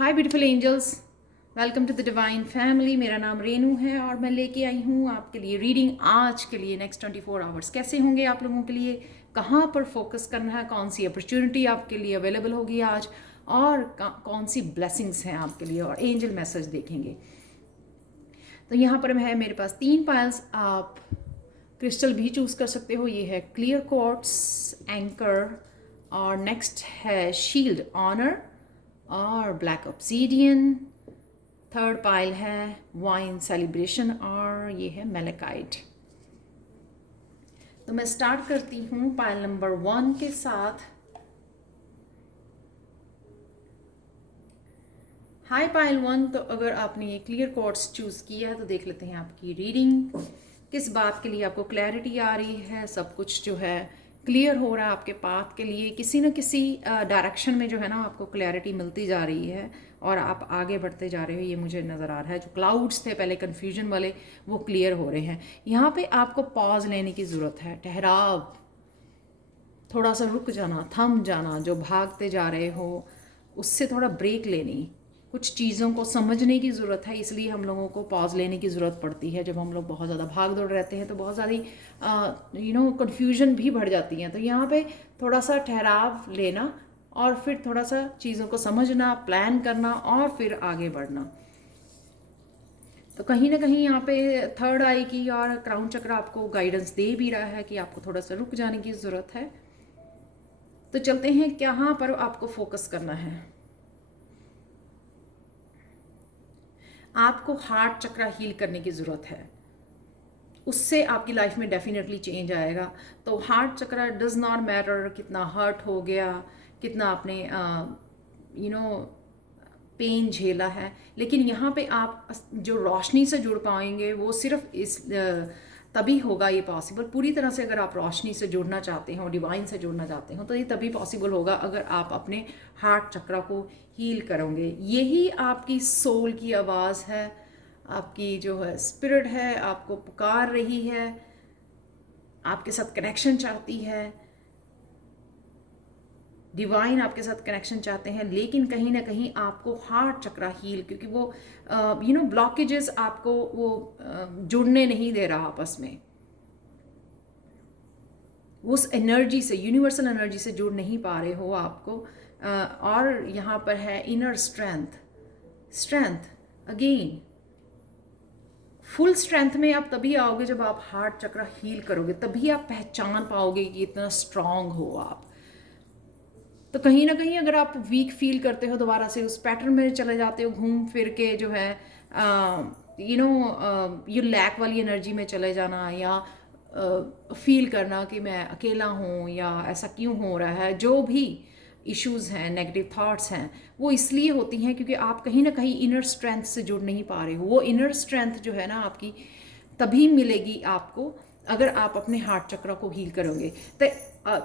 Hi beautiful angels, welcome to the divine family. मेरा नाम रेनू है और मैं लेके आई हूँ आपके लिए रीडिंग आज के लिए। नेक्स्ट 24 आवर्स कैसे होंगे आप लोगों के लिए, कहाँ पर फोकस करना है, कौन सी अपॉर्चुनिटी आपके लिए अवेलेबल होगी आज, और कौन सी ब्लेसिंग्स हैं आपके लिए, और एंजल मैसेज देखेंगे। तो यहाँ पर है मेरे पास 3 पायल्स। आप क्रिस्टल भी चूज़ कर सकते हो। ये है क्लियर क्वार्ट्स, एंकर, और नेक्स्ट है शील्ड ऑनर और ब्लैक ऑब्सीडियन। थर्ड पाइल है वाइन सेलिब्रेशन और ये है मेलेकाइट। तो मैं स्टार्ट करती हूँ पाइल नंबर 1 के साथ। हाय पाइल 1, तो अगर आपने ये क्लियर क्वार्ट्स चूज़ किया है तो देख लेते हैं आपकी रीडिंग किस बात के लिए आपको क्लैरिटी आ रही है। सब कुछ जो है क्लियर हो रहा है आपके पाथ के लिए, किसी न किसी डायरेक्शन में जो है ना आपको क्लैरिटी मिलती जा रही है और आप आगे बढ़ते जा रहे हो, ये मुझे नज़र आ रहा है। जो क्लाउड्स थे पहले कन्फ्यूजन वाले, वो क्लियर हो रहे हैं। यहाँ पे आपको पॉज लेने की ज़रूरत है, ठहराव, थोड़ा सा रुक जाना, थम जाना। जो भागते जा रहे हो उससे थोड़ा ब्रेक लेनी, कुछ चीज़ों को समझने की ज़रूरत है। इसलिए हम लोगों को पॉज लेने की ज़रूरत पड़ती है। जब हम लोग बहुत ज़्यादा भाग दौड़ रहते हैं तो बहुत सारी कन्फ्यूजन भी बढ़ जाती हैं। तो यहाँ पे थोड़ा सा ठहराव लेना और फिर थोड़ा सा चीज़ों को समझना, प्लान करना और फिर आगे बढ़ना। तो कहीं ना कहीं यहाँ पे थर्ड आई की और क्राउन चक्र आपको गाइडेंस दे भी रहा है कि आपको थोड़ा सा रुक जाने की ज़रूरत है। तो चलते हैं कहाँ पर आपको फोकस करना है। आपको हार्ट चक्र हील करने की ज़रूरत है, उससे आपकी लाइफ में डेफिनेटली चेंज आएगा। तो हार्ट चक्र डज नॉट मैटर कितना हर्ट हो गया, कितना आपने पेन झेला है, लेकिन यहाँ पे आप जो रोशनी से जुड़ पाएंगे वो सिर्फ इस तभी होगा ये पॉसिबल। पूरी तरह से अगर आप रोशनी से जुड़ना चाहते हो, डिवाइन से जुड़ना चाहते हो, तो ये तभी पॉसिबल होगा अगर आप अपने हार्ट चक्र को हील करोगे। यही आपकी सोल की आवाज़ है, आपकी जो है स्पिरिट है, आपको पुकार रही है, आपके साथ कनेक्शन चाहती है। डिवाइन आपके साथ कनेक्शन चाहते हैं, लेकिन कहीं ना कहीं आपको हार्ट चक्र हील, क्योंकि वो ब्लॉकेजेस आपको वो जुड़ने नहीं दे रहा आपस में, उस एनर्जी से, यूनिवर्सल एनर्जी से जुड़ नहीं पा रहे हो आपको। और यहाँ पर है inner strength again. Full strength में आप तभी आओगे जब आप हार्ट चक्र हील करोगे, तभी आप पहचान पाओगे कि इतना स्ट्रांग हो आप। तो कहीं ना कहीं अगर आप वीक फील करते हो, दोबारा से उस पैटर्न में चले जाते हो, घूम फिर के जो है ये लैक वाली एनर्जी में चले जाना, या फील करना कि मैं अकेला हूँ या ऐसा क्यों हो रहा है। जो भी इश्यूज़ हैं, नेगेटिव थॉट्स हैं, वो इसलिए होती हैं क्योंकि आप कहीं ना कहीं इनर स्ट्रेंथ से जुड़ नहीं पा रहे हो। वो इनर स्ट्रेंथ जो है ना आपकी तभी मिलेगी आपको अगर आप अपने हार्ट चक्र को हील करोगे।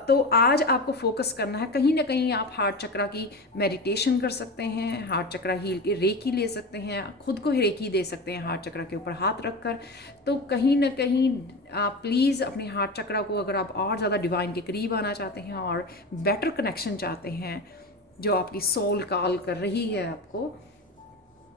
तो आज आपको फोकस करना है। कहीं ना कहीं आप हार्ट चक्र की मेडिटेशन कर सकते हैं, हार्ट चक्र हील के रेकी ले सकते हैं, खुद को रेकी दे सकते हैं हार्ट चक्र के ऊपर हाथ रखकर। तो कहीं ना कहीं आप प्लीज़ अपने हार्ट चक्र को, अगर आप और ज़्यादा डिवाइन के करीब आना चाहते हैं और बेटर कनेक्शन चाहते हैं, जो आपकी सोल कॉल कर रही है आपको,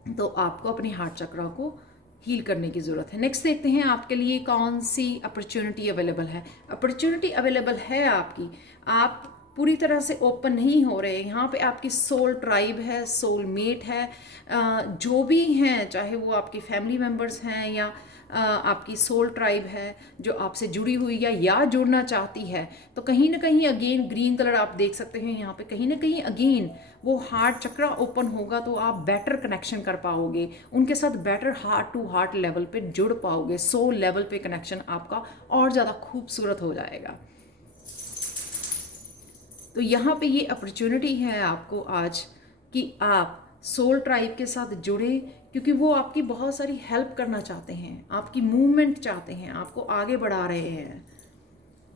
तो आपको अपने हार्ट चक्र को हील करने की ज़रूरत है। नेक्स्ट देखते हैं आपके लिए कौन सी अपॉर्चुनिटी अवेलेबल है। अपॉर्चुनिटी अवेलेबल है आपकी, आप पूरी तरह से ओपन नहीं हो रहे। यहाँ पे आपकी सोल ट्राइब है, सोल मेट है, जो भी हैं, चाहे वो आपकी फैमिली मेम्बर्स हैं या आपकी सोल ट्राइब है जो आपसे जुड़ी हुई या जुड़ना चाहती है। तो कहीं ना कहीं अगेन ग्रीन कलर आप देख सकते हैं यहाँ पे, कहीं ना कहीं अगेन वो हार्ट चक्र ओपन होगा तो आप बेटर कनेक्शन कर पाओगे उनके साथ, better heart to heart level पे जुड़ पाओगे, सोल लेवल पे कनेक्शन आपका और ज़्यादा खूबसूरत हो जाएगा। तो यहाँ पे ये अपॉर्चुनिटी है आपको आज कि आप सोल ट्राइब के साथ जुड़े, क्योंकि वो आपकी बहुत सारी हेल्प करना चाहते हैं, आपकी मूवमेंट चाहते हैं, आपको आगे बढ़ा रहे हैं।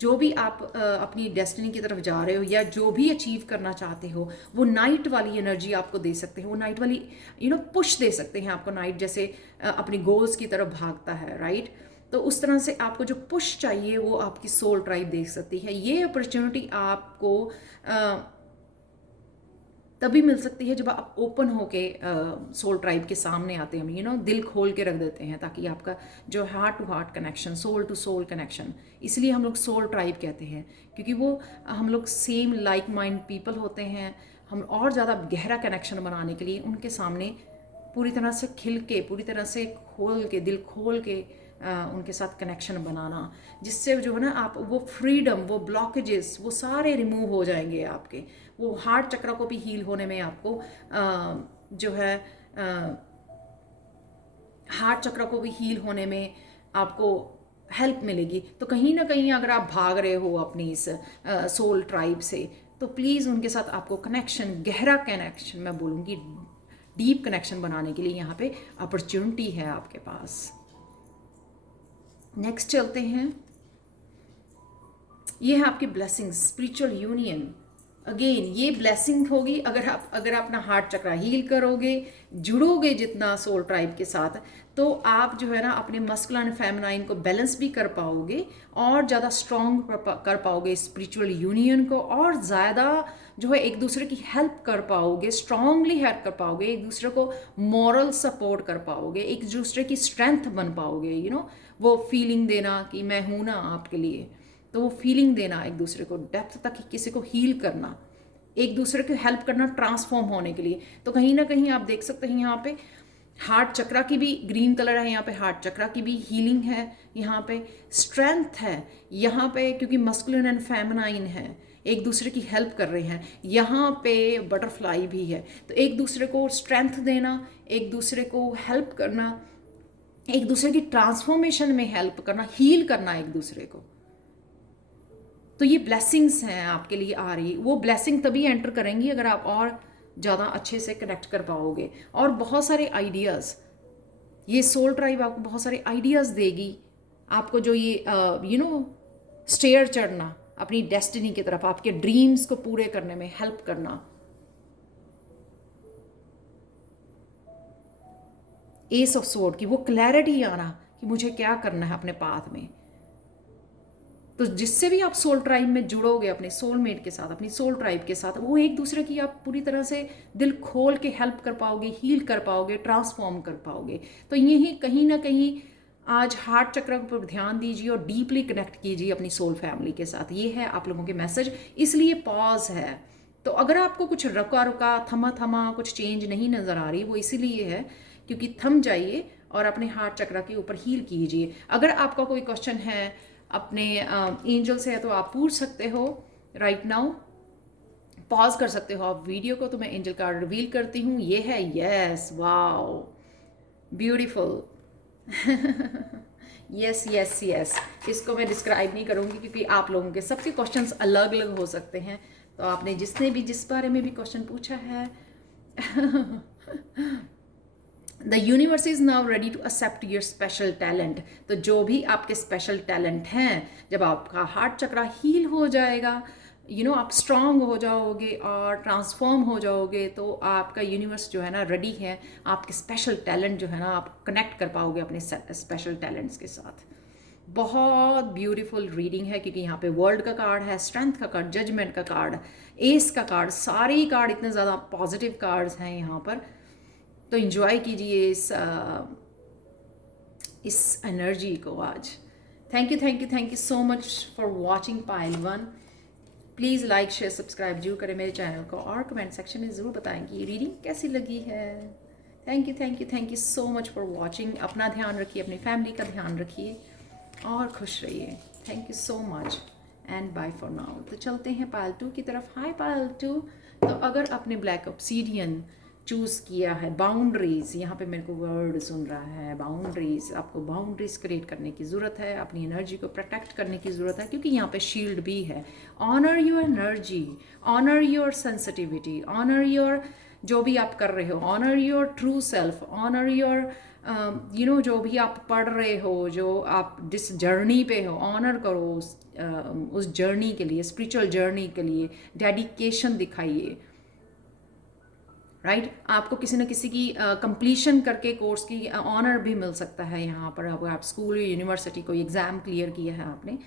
जो भी आप अपनी डेस्टिनी की तरफ जा रहे हो या जो भी अचीव करना चाहते हो, वो नाइट वाली एनर्जी आपको दे सकते हैं। वो नाइट वाली पुश दे सकते हैं आपको। नाइट जैसे अपनी गोल्स की तरफ भागता है, राइट? तो उस तरह से आपको जो पुश चाहिए वो आपकी सोल ट्राइब दे सकती है। ये अपॉर्चुनिटी आपको तभी मिल सकती है जब आप ओपन होके सोल ट्राइब के सामने आते हैं, दिल खोल के रख देते हैं, ताकि आपका जो heart to heart connection, soul to soul connection, इसलिए हम लोग सोल ट्राइब कहते हैं, क्योंकि वो हम लोग सेम लाइक माइंड पीपल होते हैं। हम और ज़्यादा गहरा कनेक्शन बनाने के लिए उनके सामने पूरी तरह से खिल के, पूरी तरह से खोल के, दिल खोल के उनके साथ कनेक्शन बनाना, जिससे जो है ना आप वो फ्रीडम, वो ब्लॉकेजेस, वो सारे रिमूव हो जाएंगे आपके। वो हार्ट चक्र को भी हील होने में आपको जो है हार्ट चक्र को भी हील होने में आपको हेल्प मिलेगी। तो कहीं ना कहीं अगर आप भाग रहे हो अपनी इस सोल ट्राइब से, तो प्लीज़ उनके साथ आपको कनेक्शन, गहरा कनेक्शन, मैं बोलूँगी डीप कनेक्शन बनाने के लिए यहाँ पे अपॉर्चुनिटी है आपके पास। नेक्स्ट चलते हैं, ये है आपकी ब्लेसिंग्स, स्पिरिचुअल यूनियन। अगेन ये ब्लेसिंग होगी अगर आप अपना हार्ट चक्र हील करोगे, जुड़ोगे जितना सोल ट्राइब के साथ, तो आप जो है ना अपने मस्कुलिन एंड फेमिनाइन को बैलेंस भी कर पाओगे और ज़्यादा स्ट्रॉन्ग कर पाओगे स्पिरिचुअल यूनियन को, और ज़्यादा जो है एक दूसरे की हेल्प कर पाओगे, स्ट्रांगली हेल्प कर पाओगे, एक दूसरे को मॉरल सपोर्ट कर पाओगे, एक दूसरे की स्ट्रेंथ बन पाओगे। वो फीलिंग देना कि मैं हूँ ना आपके लिए, तो वो फीलिंग देना एक दूसरे को, डेप्थ तक किसी को हील करना, एक दूसरे को हेल्प करना ट्रांसफॉर्म होने के लिए। तो कहीं ना कहीं आप देख सकते हैं यहाँ पे हार्ट चक्रा की भी ग्रीन कलर है, यहाँ पे हार्ट चक्रा की भी हीलिंग है, यहाँ पे स्ट्रेंथ है, यहाँ पे क्योंकि मस्कुलिन एंड फेमिनाइन है, एक दूसरे की हेल्प कर रहे हैं, यहाँ पे बटरफ्लाई भी है। तो एक दूसरे को स्ट्रेंथ देना, एक दूसरे को हेल्प करना, एक दूसरे की ट्रांसफॉर्मेशन में हेल्प करना, हील करना एक दूसरे को। तो ये ब्लेसिंग्स हैं आपके लिए आ रही। वो ब्लेसिंग तभी एंटर करेंगी अगर आप और ज़्यादा अच्छे से कनेक्ट कर पाओगे, और बहुत सारे आइडियाज़, ये सोल ट्राइब आपको बहुत सारे आइडियाज़ देगी। आपको जो ये स्टेयर चढ़ना अपनी डेस्टिनी की तरफ, आपके ड्रीम्स को पूरे करने में हेल्प करना। एस ऑफ स्वॉर्ड की वो क्लैरिटी आना कि मुझे क्या करना है अपने पाथ में। तो जिससे भी आप सोल ट्राइब में जुड़ोगे, अपने सोलमेट के साथ, अपनी सोल ट्राइब के साथ, वो एक दूसरे की आप पूरी तरह से दिल खोल के हेल्प कर पाओगे, हील कर पाओगे, ट्रांसफॉर्म कर पाओगे। तो यही कहीं ना कहीं आज हार्ट चक्र पर ध्यान दीजिए और डीपली कनेक्ट कीजिए अपनी सोल फैमिली के साथ। ये है आप लोगों के मैसेज, इसलिए पॉज है। तो अगर आपको कुछ रुका रुका, थमा थमा कुछ चेंज नहीं नज़र आ रही, वो इसीलिए है क्योंकि थम जाइए और अपने हार्ट चक्र के ऊपर हील कीजिए। अगर आपका कोई क्वेश्चन है अपने एंजल से, तो आप पूछ सकते हो राइट नाउ, पॉज कर सकते हो आप वीडियो को। तो मैं एंजल कार्ड रिवील करती हूँ। ये है yes, wow, beautiful. Yes yes yes, इसको मैं डिस्क्राइब नहीं करूँगी क्योंकि आप लोगों के सबके क्वेश्चंस अलग अलग हो सकते हैं। तो आपने जिसने भी जिस बारे में भी क्वेश्चन पूछा है, the universe is now ready to accept your special talent. तो जो भी आपके स्पेशल टैलेंट हैं, जब आपका हार्ट चक्रा हील हो जाएगा, आप स्ट्रांग हो जाओगे और ट्रांसफॉर्म हो जाओगे, तो आपका यूनिवर्स जो है ना रेडी है, आपके स्पेशल टैलेंट जो है ना आप कनेक्ट कर पाओगे अपने स्पेशल टैलेंट्स के साथ। बहुत ब्यूटीफुल रीडिंग है क्योंकि यहाँ पे वर्ल्ड का कार्ड है, स्ट्रेंथ का कार्ड, जजमेंट का कार्ड, एस का कार्ड, सारे ही कार्ड इतने ज़्यादा पॉजिटिव कार्ड्स हैं यहाँ पर। तो एंजॉय कीजिए इस एनर्जी को आज। Thank you so much for watching pile 1। Please like share subscribe जरूर करें मेरे चैनल को, और कमेंट सेक्शन में ज़रूर बताएं कि ये रीडिंग कैसी लगी है। Thank you so much for watching. अपना ध्यान रखिए, अपनी फैमिली का ध्यान रखिए और खुश रहिए। Thank you so much and bye for now. तो चलते हैं पायल 2 की तरफ। हाय पायल 2। तो अगर आपने ब्लैक ऑब्सीडियन चूज़ किया है, बाउंड्रीज, यहाँ पे मेरे को वर्ड सुन रहा है बाउंड्रीज, आपको बाउंड्रीज क्रिएट करने की ज़रूरत है, अपनी एनर्जी को प्रोटेक्ट करने की ज़रूरत है, क्योंकि यहाँ पे शील्ड भी है। Honour your energy, honour your sensitivity, honour your जो भी आप कर रहे हो, honour your true self, honour your जो भी आप पढ़ रहे हो, जो आप जिस जर्नी पे हो, ऑनर करो उस जर्नी के लिए, स्पिरिचुअल जर्नी के लिए डेडिकेशन दिखाइए। राइट आपको किसी न किसी की कंप्लीशन करके कोर्स की ऑनर भी मिल सकता है यहाँ पर। आप स्कूल या यूनिवर्सिटी कोई एग्ज़ाम क्लियर किया है आपने,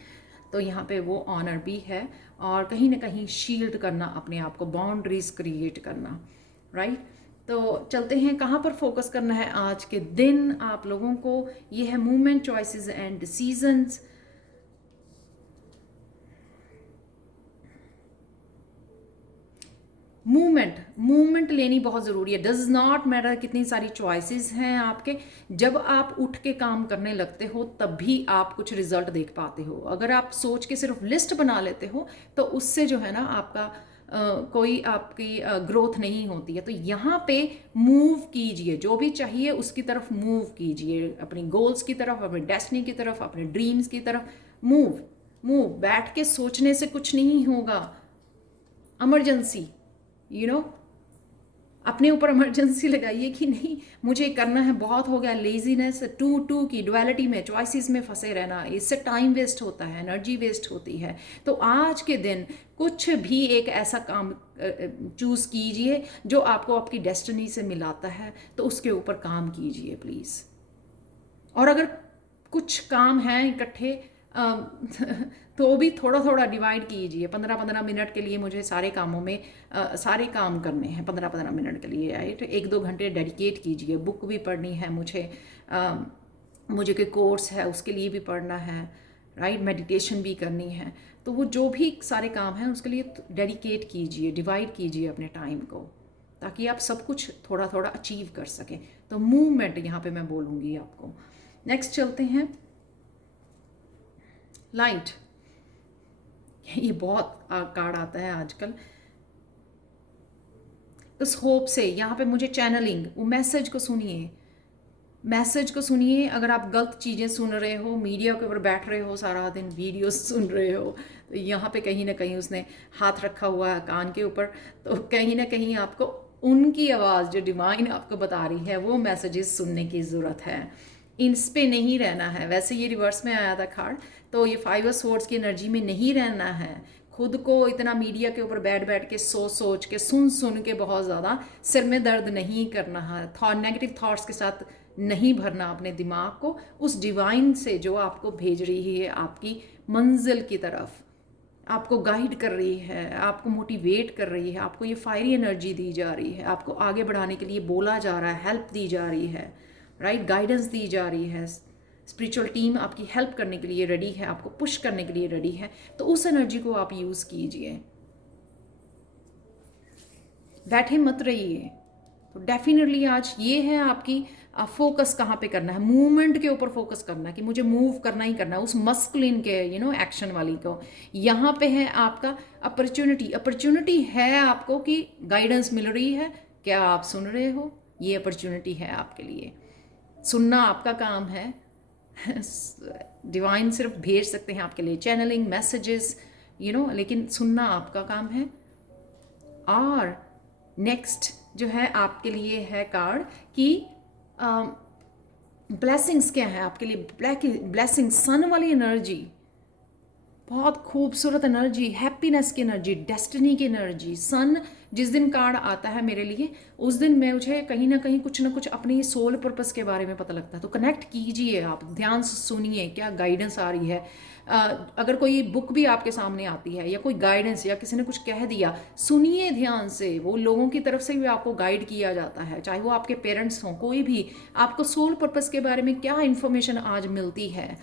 तो यहाँ पे वो ऑनर भी है, और कहीं ना कहीं शील्ड करना अपने आप को, बाउंड्रीज क्रिएट करना, राइट। तो चलते हैं कहाँ पर फोकस करना है आज के दिन आप लोगों को। ये है movement, choices and decisions. Movement लेनी बहुत ज़रूरी है। डज नॉट मैटर कितनी सारी चॉइसेस हैं आपके, जब आप उठ के काम करने लगते हो तब भी आप कुछ रिजल्ट देख पाते हो। अगर आप सोच के सिर्फ लिस्ट बना लेते हो तो उससे जो है ना आपका कोई आपकी ग्रोथ नहीं होती है। तो यहाँ पे मूव कीजिए, जो भी चाहिए उसकी तरफ मूव कीजिए, अपनी गोल्स की तरफ, अपनी डेस्टिनी की तरफ, अपने ड्रीम्स की तरफ मूव। बैठ के सोचने से कुछ नहीं होगा। इमरजेंसी, अपने ऊपर इमरजेंसी लगाइए कि नहीं मुझे करना है, बहुत हो गया। लेजीनेस, टू की डुअलिटी में, चॉइसेस में फंसे रहना, इससे टाइम वेस्ट होता है, एनर्जी वेस्ट होती है। तो आज के दिन कुछ भी एक ऐसा काम चूज़ कीजिए जो आपको आपकी डेस्टिनी से मिलाता है, तो उसके ऊपर काम कीजिए प्लीज़। और अगर कुछ काम हैं इकट्ठे तो भी थोड़ा थोड़ा डिवाइड कीजिए। 15-15 मिनट के लिए मुझे सारे कामों में सारे काम करने हैं, 15-15 मिनट के लिए, राइट। 1-2 घंटे डेडिकेट कीजिए। बुक भी पढ़नी है मुझे कोई कोर्स है उसके लिए भी पढ़ना है, राइट। मेडिटेशन भी करनी है। तो वो जो भी सारे काम हैं उसके लिए डेडिकेट कीजिए, डिवाइड कीजिए अपने टाइम को, ताकि आप सब कुछ थोड़ा थोड़ा अचीव कर सकें। तो मूवमेंट यहाँ पे मैं बोलूँगी आपको। नेक्स्ट चलते हैं, लाइट। ये बहुत कार्ड आता है आजकल। उस होप से यहाँ पे मुझे चैनलिंग, वो मैसेज को सुनिए। अगर आप गलत चीज़ें सुन रहे हो, मीडिया के ऊपर बैठ रहे हो, सारा दिन वीडियो सुन रहे हो, तो यहाँ पे कहीं ना कहीं उसने हाथ रखा हुआ है कान के ऊपर, तो कहीं ना कहीं आपको उनकी आवाज़ जो डिवाइन आपको बता रही है वो मैसेजेस सुनने की ज़रूरत है। इस पे नहीं रहना है। वैसे ये रिवर्स में आया था कार्ड, तो ये 5 ऑफ स्वॉर्ड्स की एनर्जी में नहीं रहना है। खुद को इतना मीडिया के ऊपर बैठ के सोच के सुन के बहुत ज़्यादा सिर में दर्द नहीं करना है। नेगेटिव थॉट्स के साथ नहीं भरना अपने दिमाग को। उस डिवाइन से जो आपको भेज रही है आपकी मंजिल की तरफ, आपको गाइड कर रही है, आपको मोटिवेट कर रही है, आपको ये फायरी एनर्जी दी जा रही है, आपको आगे बढ़ाने के लिए बोला जा रहा है, हेल्प दी जा रही है, राइट, गाइडेंस दी जा रही है। स्पिरिचुअल टीम आपकी हेल्प करने के लिए रेडी है, आपको पुश करने के लिए रेडी है। तो उस एनर्जी को आप यूज़ कीजिए, बैठे मत रहिए। तो डेफिनेटली आज ये है आपकी फोकस कहाँ पे करना है, मूवमेंट के ऊपर फोकस करना है कि मुझे मूव करना ही करना है, उस मस्कुलिन के एक्शन वाली को। यहाँ पे है आपका अपॉर्चुनिटी है आपको कि गाइडेंस मिल रही है। क्या आप सुन रहे हो? ये अपॉर्चुनिटी है आपके लिए। सुनना आपका काम है। डिवाइन सिर्फ भेज सकते हैं आपके लिए चैनलिंग मैसेजेस, लेकिन सुनना आपका काम है। और नेक्स्ट जो है आपके लिए है कार्ड कि ब्लेसिंग्स क्या है आपके लिए। ब्लेसिंग, सन वाली एनर्जी, बहुत खूबसूरत एनर्जी, हैप्पीनेस की एनर्जी, डेस्टिनी की एनर्जी। सन जिस दिन कार्ड आता है मेरे लिए, उस दिन मुझे कहीं ना कहीं कुछ ना कुछ अपनी सोल पर्पस के बारे में पता लगता है। तो कनेक्ट कीजिए, आप ध्यान से सुनिए क्या गाइडेंस आ रही है। अगर कोई बुक भी आपके सामने आती है या कोई गाइडेंस या किसी ने कुछ कह दिया, सुनिए ध्यान से। वो लोगों की तरफ से भी आपको गाइड किया जाता है, चाहे वो आपके पेरेंट्स हों, कोई भी। आपको सोल पर्पस के बारे में क्या इन्फॉर्मेशन आज मिलती है,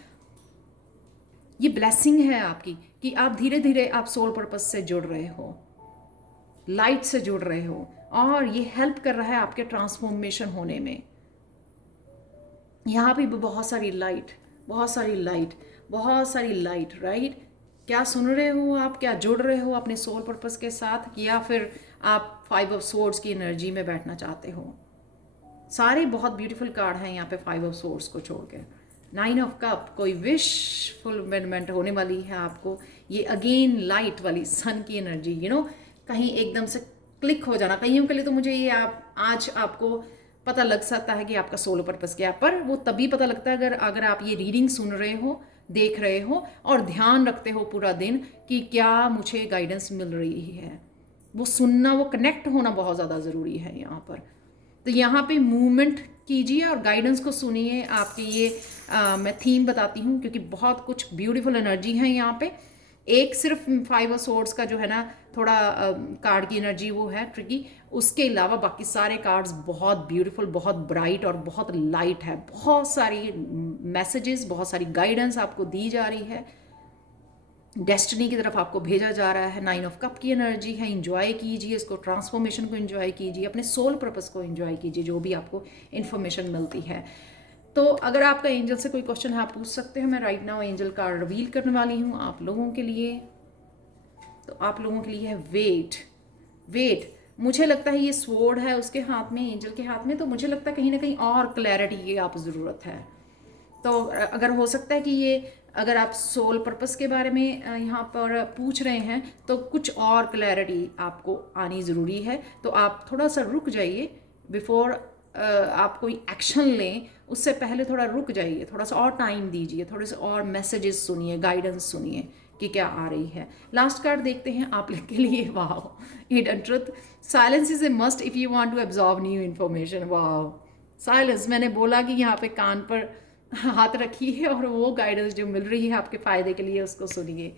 ये ब्लेसिंग है आपकी कि आप धीरे धीरे आप सोल पर्पस से जुड़ रहे हो, लाइट से जुड़ रहे हो, और ये हेल्प कर रहा है आपके ट्रांसफॉर्मेशन होने में। यहाँ भी बहुत सारी लाइट, राइट। क्या सुन रहे हो आप? क्या जुड़ रहे हो अपने सोल पर्पस के साथ, या फिर आप 5 ऑफ स्वॉर्ड्स की एनर्जी में बैठना चाहते हो? सारे बहुत ब्यूटीफुल कार्ड हैं यहाँ पे 5 ऑफ स्वॉर्ड्स को छोड़ के। 9 ऑफ कप, कोई विश फुलफिलमेंट होने वाली है आपको। ये अगेन लाइट वाली सन की एनर्जी, कहीं एकदम से क्लिक हो जाना। कईयों के लिए तो मुझे ये आज आपको पता लग सकता है कि आपका सोल पर्पस क्या है, पर वो तभी पता लगता है अगर आप ये रीडिंग सुन रहे हो, देख रहे हो और ध्यान रखते हो पूरा दिन कि क्या मुझे गाइडेंस मिल रही है। वो सुनना, वो कनेक्ट होना बहुत ज़्यादा ज़रूरी है यहाँ पर। तो यहाँ पे मूवमेंट कीजिए और गाइडेंस को सुनिए। आपके ये मैं थीम बताती हूँ क्योंकि बहुत कुछ ब्यूटीफुल एनर्जी है यहाँ पे। एक सिर्फ 5 ऑफ सोर्ड्स का जो है ना थोड़ा कार्ड की एनर्जी वो है ट्रिकी, उसके अलावा बाकी सारे कार्ड्स बहुत ब्यूटीफुल, बहुत ब्राइट और बहुत लाइट है। बहुत सारी मैसेजेस, बहुत सारी गाइडेंस आपको दी जा रही है, डेस्टिनी की तरफ आपको भेजा जा रहा है। 9 ऑफ कप की एनर्जी है, इंजॉय कीजिए इसको, ट्रांसफॉर्मेशन को इंजॉय कीजिए, अपने सोल पर्पस को इंजॉय कीजिए, जो भी आपको इन्फॉर्मेशन मिलती है। तो अगर आपका एंजल से कोई क्वेश्चन है आप पूछ सकते हैं। मैं right now angel card reveal करने वाली हूँ आप लोगों के लिए। तो आप लोगों के लिए है वेट। वेट, मुझे लगता है ये स्वॉर्ड है उसके हाथ में, एंजल के हाथ में, तो मुझे लगता है कहीं ना कहीं और क्लैरिटी की आप ज़रूरत है। तो अगर हो सकता है कि ये अगर आप सोल पर्पस के बारे में यहाँ पर पूछ रहे हैं तो कुछ और क्लैरिटी आपको आनी ज़रूरी है। तो आप थोड़ा सा रुक जाइए बिफोर आप कोई एक्शन लें, उससे पहले थोड़ा रुक जाइए, थोड़ा सा और टाइम दीजिए, थोड़े से और मैसेजेस सुनिए, गाइडेंस सुनिए कि क्या आ रही है। लास्ट कार्ड देखते हैं आप लोग के लिए। वाह, hidden truth, silence is a must if you want to absorb new information. वाह, साइलेंस, मैंने बोला कि यहाँ पे कान पर हाथ रखिए और वो गाइडेंस जो मिल रही है आपके फ़ायदे के लिए उसको सुनिए।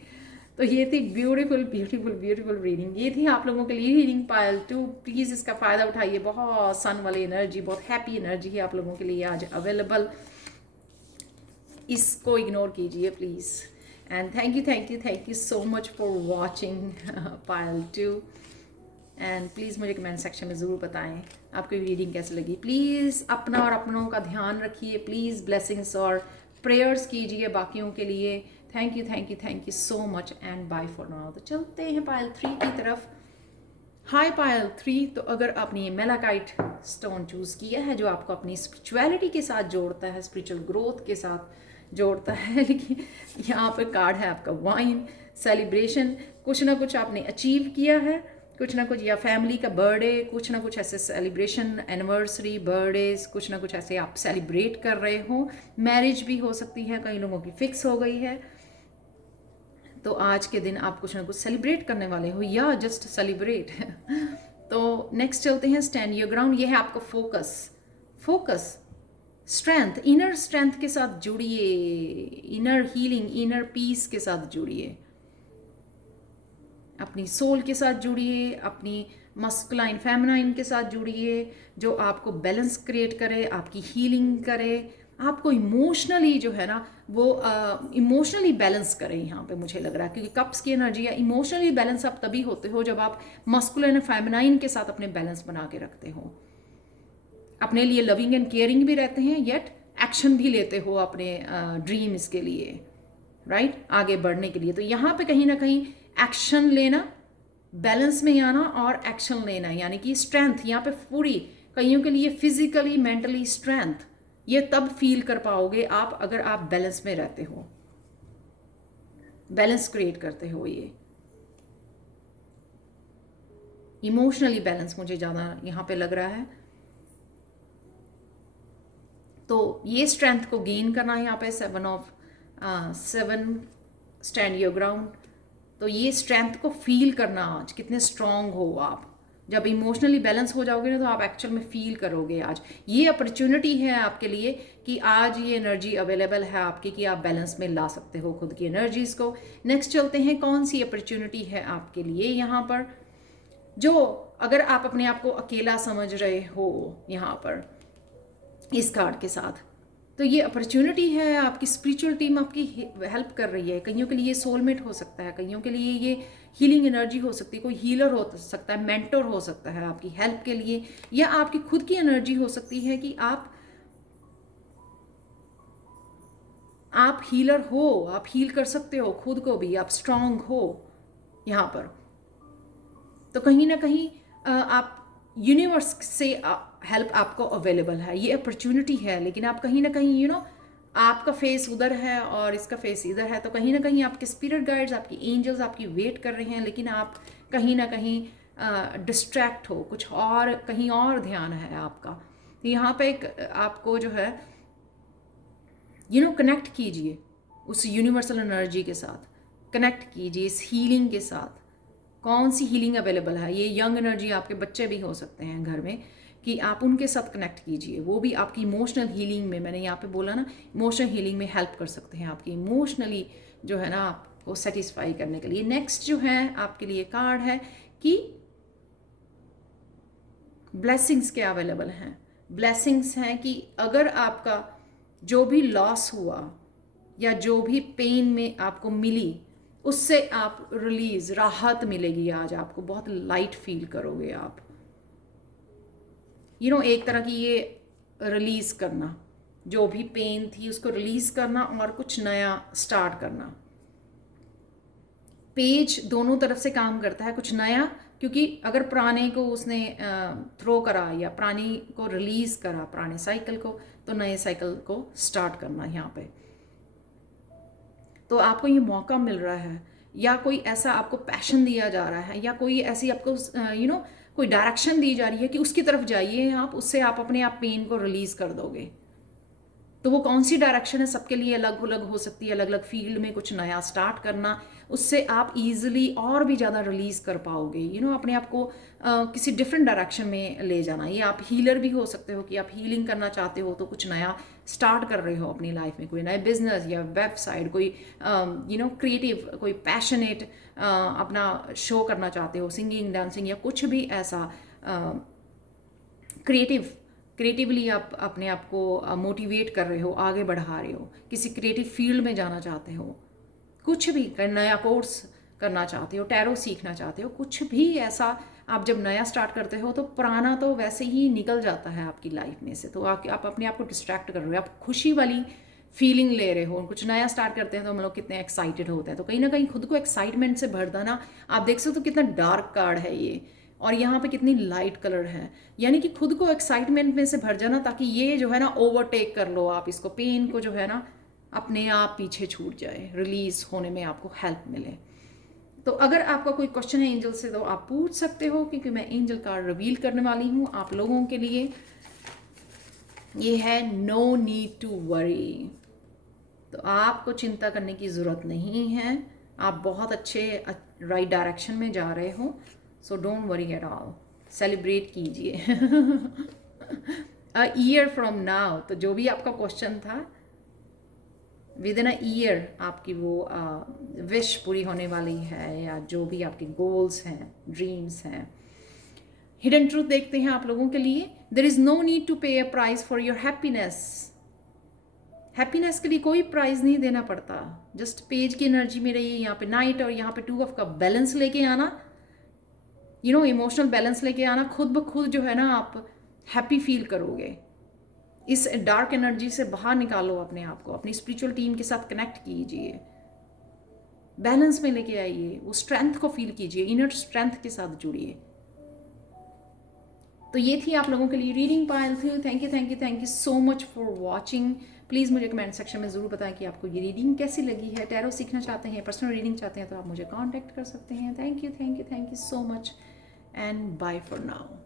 तो ये थी ब्यूटीफुल ब्यूटीफुल ब्यूटीफुल रीडिंग, ये थी आप लोगों के लिए रीडिंग पायल 2। प्लीज़ इसका फ़ायदा उठाइए, बहुत सन वाली एनर्जी, बहुत हैप्पी एनर्जी है आप लोगों के लिए आज अवेलेबल, इसको इग्नोर कीजिए please. And thank you so much for watching Payal 2। And please मुझे कमेंट सेक्शन में ज़रूर बताएं आपको ये रीडिंग कैसे लगी। प्लीज़ अपना और अपनों का ध्यान रखिए, प्लीज़ ब्लेसिंग्स और प्रेयर्स कीजिए बाकियों के लिए। Thank you so much and bye for now. तो चलते हैं पायल 3 की तरफ। हाय पायल 3, तो अगर आपने ये मेलाकाइट स्टोन चूज़ किया है जो आपको अपनी स्पिरिचुअलिटी के साथ जोड़ता है, स्पिरिचुअल ग्रोथ के साथ जोड़ता है, लेकिन यहाँ पर कार्ड है आपका वाइन, सेलिब्रेशन, कुछ ना कुछ आपने अचीव किया है, कुछ ना कुछ, या फैमिली का बर्थडे, कुछ ना कुछ ऐसे सेलिब्रेशन, एनिवर्सरी, बर्थडेज, कुछ ना कुछ ऐसे आप सेलिब्रेट कर रहे हो। मैरिज भी हो सकती है, कई लोगों की फिक्स हो गई है, तो आज के दिन आप कुछ ना कुछ सेलिब्रेट करने वाले हो या जस्ट सेलिब्रेट। तो नेक्स्ट चलते हैं स्टैंड योर ग्राउंड। ये है आपका फोकस, स्ट्रेंथ, इनर स्ट्रेंथ के साथ जुड़िए, इनर हीलिंग, इनर पीस के साथ जुड़िए, अपनी सोल के साथ जुड़िए, अपनी मस्कुलाइन फेमिनाइन के साथ जुड़िए, जो आपको बैलेंस क्रिएट करे, आपकी हीलिंग करे, आपको इमोशनली जो है ना वो इमोशनली बैलेंस करें। यहाँ पे मुझे लग रहा है क्योंकि कप्स की एनर्जी है, इमोशनली बैलेंस आप तभी होते हो जब आप मस्कुलाइन फेमिनाइन के साथ अपने बैलेंस बना के रखते हो, अपने लिए लविंग एंड केयरिंग भी रहते हैं, येट एक्शन भी लेते हो अपने ड्रीम्स के लिए, राइट, आगे बढ़ने के लिए। तो यहाँ पे कहीं ना कहीं एक्शन लेना, बैलेंस में आना और एक्शन लेना, यानी कि स्ट्रेंथ यहाँ पे पूरी, कईयों के लिए फिजिकली मेंटली स्ट्रेंथ ये तब फील कर पाओगे आप अगर आप बैलेंस में रहते हो, बैलेंस क्रिएट करते हो। ये इमोशनली बैलेंस मुझे ज़्यादा यहाँ पे लग रहा है। तो ये स्ट्रेंथ को गेन करना है यहाँ पे 7 स्टैंड योर ग्राउंड। तो ये स्ट्रेंथ को फील करना, आज कितने स्ट्रांग हो आप, जब इमोशनली बैलेंस हो जाओगे ना तो आप एक्चुअल में फील करोगे। आज ये अपॉर्चुनिटी है आपके लिए कि आज ये एनर्जी अवेलेबल है आपकी कि आप बैलेंस में ला सकते हो खुद की एनर्जीज को। नेक्स्ट चलते हैं, कौन सी अपॉर्चुनिटी है आपके लिए यहाँ पर, जो अगर आप अपने आप को अकेला समझ रहे हो यहाँ पर इस कार्ड के साथ, तो ये अपॉर्चुनिटी है, आपकी स्पिरिचुअल टीम आपकी हेल्प कर रही है। कईयों के लिए सोलमेट हो सकता है, कईयों के लिए ये हीलिंग एनर्जी हो सकती है, कोई हीलर हो सकता है, मेंटर हो सकता है आपकी हेल्प के लिए, या आपकी खुद की एनर्जी हो सकती है कि आप हीलर हो, आप हील कर सकते हो खुद को भी, आप स्ट्रांग हो यहाँ पर। तो कहीं ना कहीं आप यूनिवर्स से हेल्प आपको अवेलेबल है, ये अपॉर्चुनिटी है, लेकिन आप कहीं ना कहीं आपका फेस उधर है और इसका फेस इधर है, तो कहीं ना कहीं आपके स्पिरिट गाइड्स, आपकी एंजल्स आपकी वेट कर रहे हैं, लेकिन आप कहीं ना कहीं डिस्ट्रैक्ट हो, कुछ और कहीं और ध्यान है आपका। तो यहाँ पे एक आपको जो है कनेक्ट कीजिए उस यूनिवर्सल एनर्जी के साथ, कनेक्ट कीजिए इस हीलिंग के साथ। कौन सी हीलिंग अवेलेबल है, ये यंग एनर्जी, आपके बच्चे भी हो सकते हैं घर में, कि आप उनके साथ कनेक्ट कीजिए। वो भी आपकी इमोशनल हीलिंग में, मैंने यहाँ पे बोला ना, इमोशनल हीलिंग में हेल्प कर सकते हैं आपकी इमोशनली जो है ना आपको सेटिस्फाई करने के लिए। नेक्स्ट जो है आपके लिए कार्ड है कि ब्लेसिंग्स क्या अवेलेबल हैं। ब्लेसिंग्स हैं कि अगर आपका जो भी लॉस हुआ या जो भी पेन में आपको मिली, उससे आप रिलीज, राहत मिलेगी। आज आपको बहुत लाइट फील करोगे आप। एक तरह की ये रिलीज करना, जो भी पेन थी उसको रिलीज करना और कुछ नया स्टार्ट करना। पेज दोनों तरफ से काम करता है, कुछ नया, क्योंकि अगर पुराने को उसने थ्रो करा या पुरानी को रिलीज करा, पुराने साइकिल को, तो नए साइकिल को स्टार्ट करना यहाँ पे। तो आपको ये मौका मिल रहा है, या कोई ऐसा आपको पैशन दिया जा रहा है, या कोई ऐसी आपको कोई डायरेक्शन दी जा रही है कि उसकी तरफ जाइए आप, उससे आप अपने आप पेन को रिलीज कर दोगे। तो वो कौन सी डायरेक्शन है, सबके लिए अलग अलग हो सकती है। अलग अलग फील्ड में कुछ नया स्टार्ट करना, उससे आप इजीली और भी ज़्यादा रिलीज कर पाओगे। अपने आप को किसी डिफरेंट डायरेक्शन में ले जाना। ये आप हीलर भी हो सकते हो कि आप हीलिंग करना चाहते हो, तो कुछ नया स्टार्ट कर रहे हो अपनी लाइफ में, कोई नया बिजनेस या वेबसाइट, कोई क्रिएटिव, कोई पैशनेट अपना शो करना चाहते हो, सिंगिंग, डांसिंग या कुछ भी ऐसा क्रिएटिवली आप अपने आप को मोटिवेट कर रहे हो, आगे बढ़ा रहे हो, किसी क्रिएटिव फील्ड में जाना चाहते हो, कुछ भी नया कोर्स करना चाहते हो, टैरो सीखना चाहते हो, कुछ भी ऐसा आप जब नया स्टार्ट करते हो तो पुराना तो वैसे ही निकल जाता है आपकी लाइफ में से। तो आप अपने आप को डिस्ट्रैक्ट कर रहे हो, आप खुशी वाली फीलिंग ले रहे हो। कुछ नया स्टार्ट करते हैं तो हम लोग कितने एक्साइटेड होते हैं, तो कहीं ना कहीं खुद को एक्साइटमेंट से भर देना। आप देख सकते हो कितना डार्क कार्ड है ये, और यहाँ पे कितनी लाइट कलर है, यानी कि खुद को एक्साइटमेंट में से भर जाना, ताकि ये जो है ना ओवरटेक कर लो आप इसको, पेन को जो है ना अपने आप पीछे छूट जाए, रिलीज होने में आपको हेल्प मिले। तो अगर आपका कोई क्वेश्चन है एंजल से तो आप पूछ सकते हो, क्योंकि मैं एंजल कार्ड रिवील करने वाली हूँ आप लोगों के लिए। ये है नो नीड टू वरी। तो आपको चिंता करने की ज़रूरत नहीं है, आप बहुत अच्छे राइट डायरेक्शन में जा रहे हो। So don't worry at all, celebrate कीजिए। अ ईयर फ्रॉम नाउ, तो जो भी आपका क्वेश्चन था, विद इन अ ईयर आपकी वो विश पूरी होने वाली है, या जो भी आपके गोल्स हैं, ड्रीम्स हैं। हिडन ट्रूथ देखते हैं आप लोगों के लिए। There is no need to pay a price for your happiness. Happiness के लिए कोई प्राइस नहीं देना पड़ता, जस्ट पेज की एनर्जी में रहिए। यहाँ पे नाइट और यहाँ पे 2 ऑफ कप, बैलेंस लेके आना, इमोशनल बैलेंस लेके आना। खुद ब खुद जो है ना आप हैप्पी फील करोगे। इस डार्क एनर्जी से बाहर निकालो अपने आप को, अपनी स्पिरिचुअल टीम के साथ कनेक्ट कीजिए, बैलेंस में लेके आइए, वो स्ट्रेंथ को फील कीजिए, इनर स्ट्रेंथ के साथ जुड़िए। तो ये थी आप लोगों के लिए रीडिंग पायल थी। Thank you so much for watching. Please मुझे कमेंट सेक्शन में ज़रूर बताएं कि आपको ये रीडिंग कैसी लगी है। टैरो सीखना चाहते हैं, पर्सनल रीडिंग चाहते हैं, तो आप मुझे कांटेक्ट कर सकते हैं। Thank you so much and bye for now.